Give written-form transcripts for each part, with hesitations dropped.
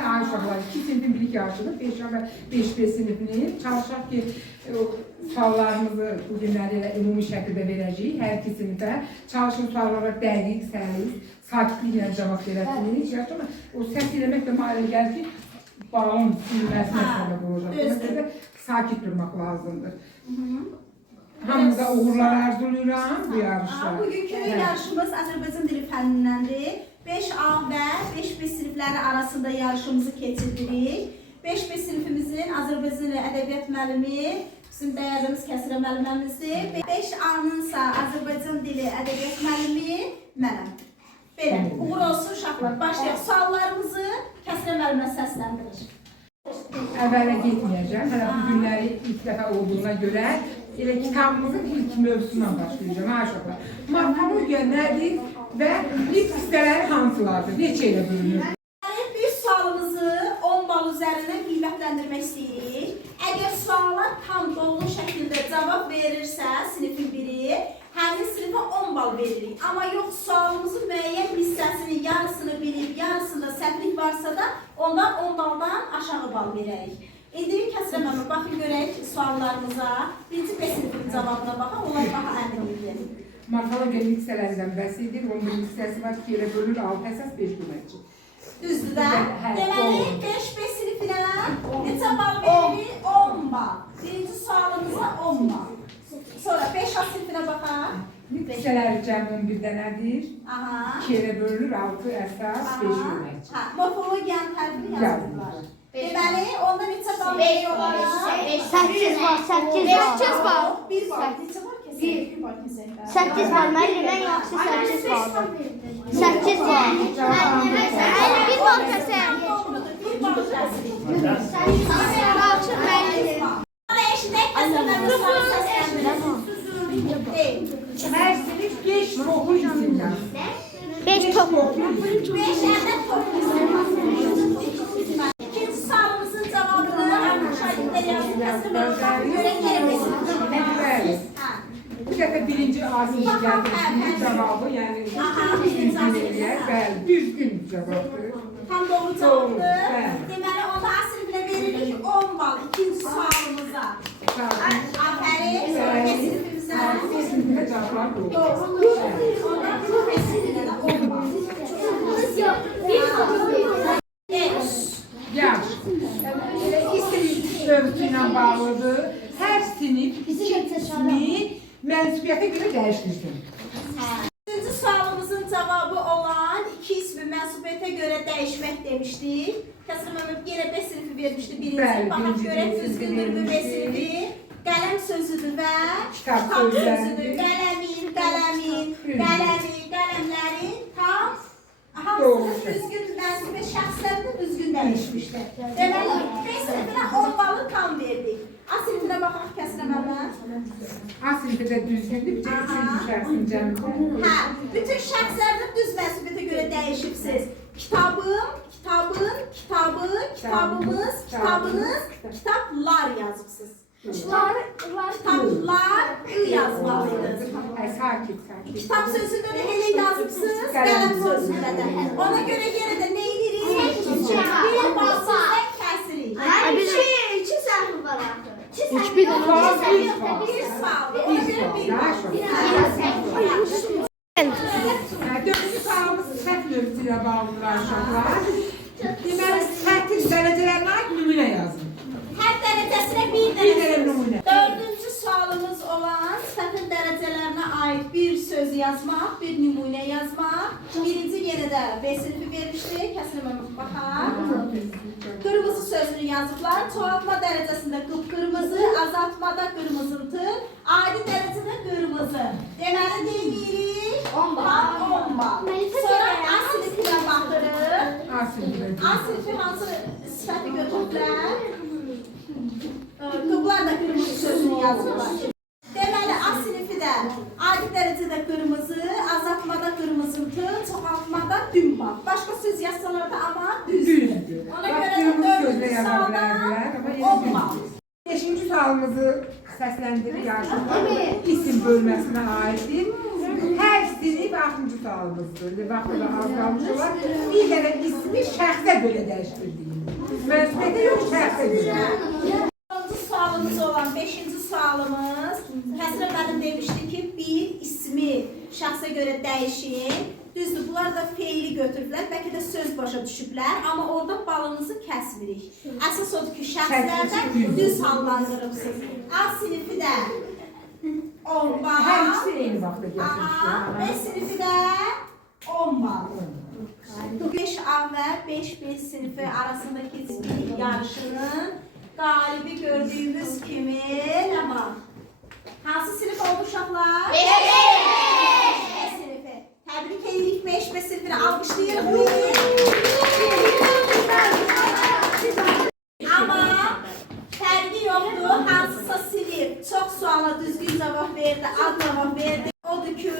Uşaqlar 2 sinifin bilik yarışını, 5B sinifini çalışaq ki suallarımızı bu günləri ümumi şəkildə verəcəyik. Hər iki sinifə çalışın suallara dəqiq, səlis, sakitliklə cavab verəsiniz. Yaşama o səs eləmək də müayən gəlir ki, balon silməsinə səbəb olacaq. Sakit durmaq lazımdır. Hamıza uğurlar arzulayıram bu yarışda. Bugünkü yarışımız Azərbaycan dili fənnindəndir. 5A və 5B sinifləri arasında yarışımızı keçirdirik. 5B sinifimizin Azərbaycan dili ədəbiyyat müəllimi bizim dəyərlimiz Kəsirə müəlliməmizdir. 5A-nınsa Azərbaycan dili ədəbiyyat müəllimi mənəm. Belə, uğur olsun uşaqlar. Başlayaq. Suallarımızı Kəsirə müəllimə səsləndirir. Əvvələ getməyəcəm. Hələ bu günləri ilk dəfə olduğuna görə elə kitabımızın ilk mövzusundan başlayacağım. Uşaqlar. Morfologiya nədir və ilk hissələri hansılardır? Neçə ilə bölünür? Bir sualımızı 10 bal üzərindən qiymətləndirmək istəyirik. Əgər suala tam dolu şəkildə cavab verirsə sinifin biri, həmin sinifə 10 bal veririk. Amma yox, sualımızın müəyyən hissəsini, yarısını bilib, yarısında səhvlik varsa da ondan 10 baldan aşağı bal verək. İndi Kəsirə müəllimə, baxın görək suallarımıza. Birinci B sinifinin cavabına baxın, onlar daha əmin edir. Morfologiyanın hissələrindən bəhs edir. Onun bir hissəsi var ki, elə bölür 6 əsas 5 göməkçi. Düzdür də? Deməli, 5B sinifinə neçə bal veririk? 10 bal. Birinci sualımıza 10 bal. Sonra 5A sinifinə baxaq. Hissələri cəmi 11 dənədir. 2 elə bölünür 6 əsas 5 göməkçi. Morfologiyanın tərifini yazdılar. Deməli, onda neçə bal veriyorlar? 8 var, 8 var. 1 bal. Neçə var ki? 1 bal kesək. 8 var, müəllimə yaxşı 8 var. 8 var. Müəllimə 1 bal kəsək. 1 bal kəsək. Qalçın müəllim. Sonra eşidək kəsəməni sualı səsləndirir. Hər sinif 5 topu isimlər. 5 topu. 5 ədəd topu isimlər. İkinci sualımızın cavabını şagirdlər yazın. Kəsəməni görə gəlmesin. Bu dəfə birinci asili gətirsiniz cavabı, yəni düzgün cavabdır. Tam doğru cavabdır. Deməli, onda A sinifinə veririk 10 bal ikinci sualımıza. Aferin. Sonra B sinifimizə. B sinifində cavablar doğru. Doğrudur. Onda B sinifinə də 10 bal. Yaxşı. İsim mövzusu ilə bağlıdır. Hər sinif ismi mənsubiyyətə görə dəyişdirsin. Üçüncü sualımızın cavabı olan iki ismi mənsubiyyətə görə dəyişmək demişdik. Kəsirə müəllim yenə B sinifi vermişdi birinci. Baxaq görək düzgündür bu B sinifi. Qələm sözüdür və kitab sözüdür. Qələmin, qələmlərin tam hamısı düzgün mənsubiyyət şəxslərində düzgün dəyişmişdir. Deməli, B sinifinə 10 balı tam verdik. A sinifinə baxaq Kəsirə müəllimə. A sinifi də düzgündür, üçüncü şəxsin cəmində. Hə, bütün şəxslərdə düz mənsubiyyətə görə dəyişibsiz. Kitabım, kitabın, kitabı, kitabımız, kitabınız, kitablar yazıbsınız. Kitablar yazmalıydınız. Sakit. Kitab sözündə də elə yazıbsınız, qələm sözündə də. Ona görə yenə də nə edirik? Bir balsızdan kəsirik. İki səhvi var artıq. Bir sual. Ona görə bir bal. Dördüncü sualımız səth mövzusu ilə bağlıdır uşaqlar. Deməli, səthin dərəcələrinə aid nümunə yazın. Hər dərəcəsinə bir dənə nümunə. Dördüncü sualımız olan səthin dərəcələrinə aid bir söz yazmaq, bir nümunə yazmaq. Birinci yenə də B sinifi vermişdik. Kəsirə müəllimə baxaq. Qırmızı sözünü yazıblar. Çoxaltma dərəcəsində qıpqırmızı, azaltmada qırmızıntı, adi dərəcədə qırmızı. Deməli deyirik 10 bal. Sonra A sinifinə baxırıq. A sinifi hansı sifəti götürdülər? Qıblar da qırmızı sözünü yazırlar. Deməli, A sinifi də adi dərəcədə qırmızı, azaltmada qırmızıntı, çoxaltmada dümbal. Başqa söz yazsalar da amma düzdür. Ona görə də dördüncü sualdan 10 bal. Beşinci sualımızı səsləndirir yarışmada. İsim bölməsinə aiddir. Hər sinif 60 sualımızdır. Vaxtı da az qalmış olar. Bir dənə ismi şəxsə görə dəyişdirdiyin. Mənsubiyyətə yox, şəxsə görə. Sonuncu sualımız olan 5-ci sualımız. Həsrə mənim demişdi ki, bir ismi şəxsə görə dəyişin. Düzdür, bunlar da feili götürüblər, bəlkə də söz başa düşüblər, amma orada balınızı kəsmirik. Əsas odur ki, şəxslərdən düz hallandırıbsınız. A sinifi də 10 bal. Hər ikisi eyni vaxtda gətirmişdir. B sinifi də 10 bal. 5A və 5B sinifi arasında keçmiş yarışının qalibi gördüyümüz kimi nə var? Hansı sinif oldu uşaqlar? 5B sinifi. Təbrik edirik 5B sinifini alqışlayırıq. Amma fərqi yoxdur. Hansısa sinif çox suala düzgün cavab verdi, az cavab verdi. Odur ki,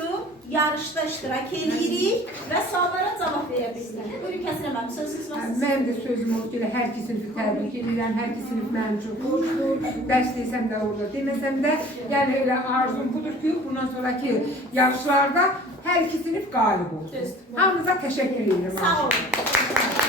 yarışda iştirak edirik və suallara cavab verə bilirlər. Buyurun Kəsrə mənim, sözünüz var. Mənim də sözüm oldu ki, hər iki sinifi təbrik edirəm, hər iki sinif mənim üçün xoşdur. Dərs desəm də orada deməsəm də, yəni elə arzum budur ki, bundan sonraki yarışlarda hər iki sinif qalib olsun. Hamınıza təşəkkür edirəm. Sağ olun.